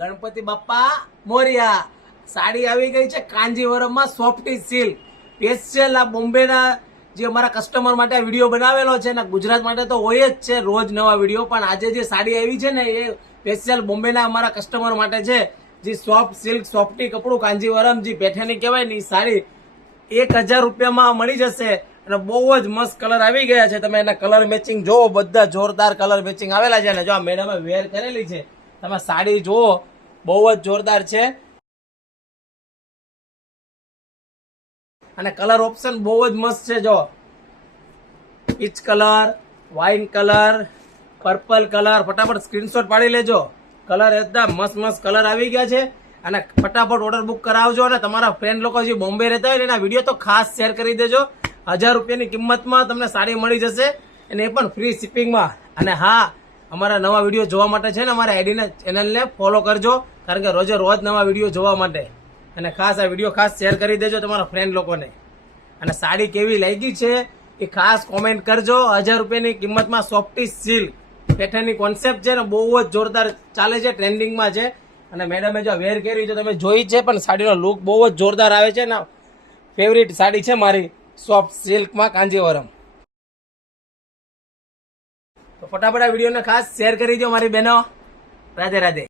ગણપતિ બાપ્પા મોરિયા. સાડી આવી ગઈ છે કાંજીવરમમાં સોફ્ટી સિલ્ક સ્પેશિયલ. આ બોમ્બેના જે અમારા કસ્ટમર માટે વિડીયો બનાવેલો છે ને, ગુજરાત માટે તો હોય જ છે રોજ નવા વિડીયો, પણ આજે જે સાડી આવી છે ને એ સ્પેશિયલ બોમ્બેના અમારા કસ્ટમર માટે છે. જે સોફ્ટ સિલ્ક સોફ્ટી કપડું કાંજીવરમ જે પેઠાની કહેવાય ને એ સાડી 1000 રૂપિયામાં મળી જશે. અને બહુ જ મસ્ત કલર આવી ગયા છે. તમે એના કલર મેચિંગ જોવો, બધા જોરદાર કલર મેચિંગ આવેલા છે. અને જો આ મેડમે વેર કરેલી છે, તમે સાડી જોવો, બહુ જ જોરદાર છે. અને કલર ઓપ્શન બહુ જ મસ્ત છે. જો peach colour, wine colour, purple colour. ફટાફટ સ્ક્રીનશોટ પાડી લેજો. કલર એકદમ મસ્ત મસ્ત કલર આવી ગયા છે. અને ફટાફટ ઓર્ડર બુક કરાવજો. અને તમારા ફ્રેન્ડ લોકો જે બોમ્બે રહેતા હોય ને એના વિડીયો તો ખાસ શેર કરી દેજો. 1000 રૂપિયાની કિંમતમાં તમને સાડી મળી જશે, અને એ પણ ફ્રી શિપિંગમાં. અને હા, અમારા નવા વિડીયો જોવા માટે છે ને અમારા આઈડીને ચેનલને ફોલો કરજો, કારણ કે રોજે રોજ નવા વિડીયો જોવા માટે. અને ખાસ આ વિડીયો ખાસ શેર કરી દેજો તમારા ફ્રેન્ડ લોકોને. અને સાડી કેવી લાગી છે એ ખાસ કોમેન્ટ કરજો. 1000 રૂપિયાની કિંમતમાં સોફ્ટી સિલ્ક પેટર્નની કોન્સેપ્ટ છે ને, બહુ જ જોરદાર ચાલે છે, ટ્રેન્ડિંગમાં છે. અને મેડમે જો વેર કરી છે તમે જોઈ છે, પણ સાડીનો લુક બહુ જ જોરદાર આવે છે ને. ફેવરિટ સાડી છે મારી સોફ્ટ સિલ્કમાં કાંજીવરમ. તો ફટાફટ આ વિડીયોને ખાસ શેર કરી દો મારી બહેનો. રાધે રાધે.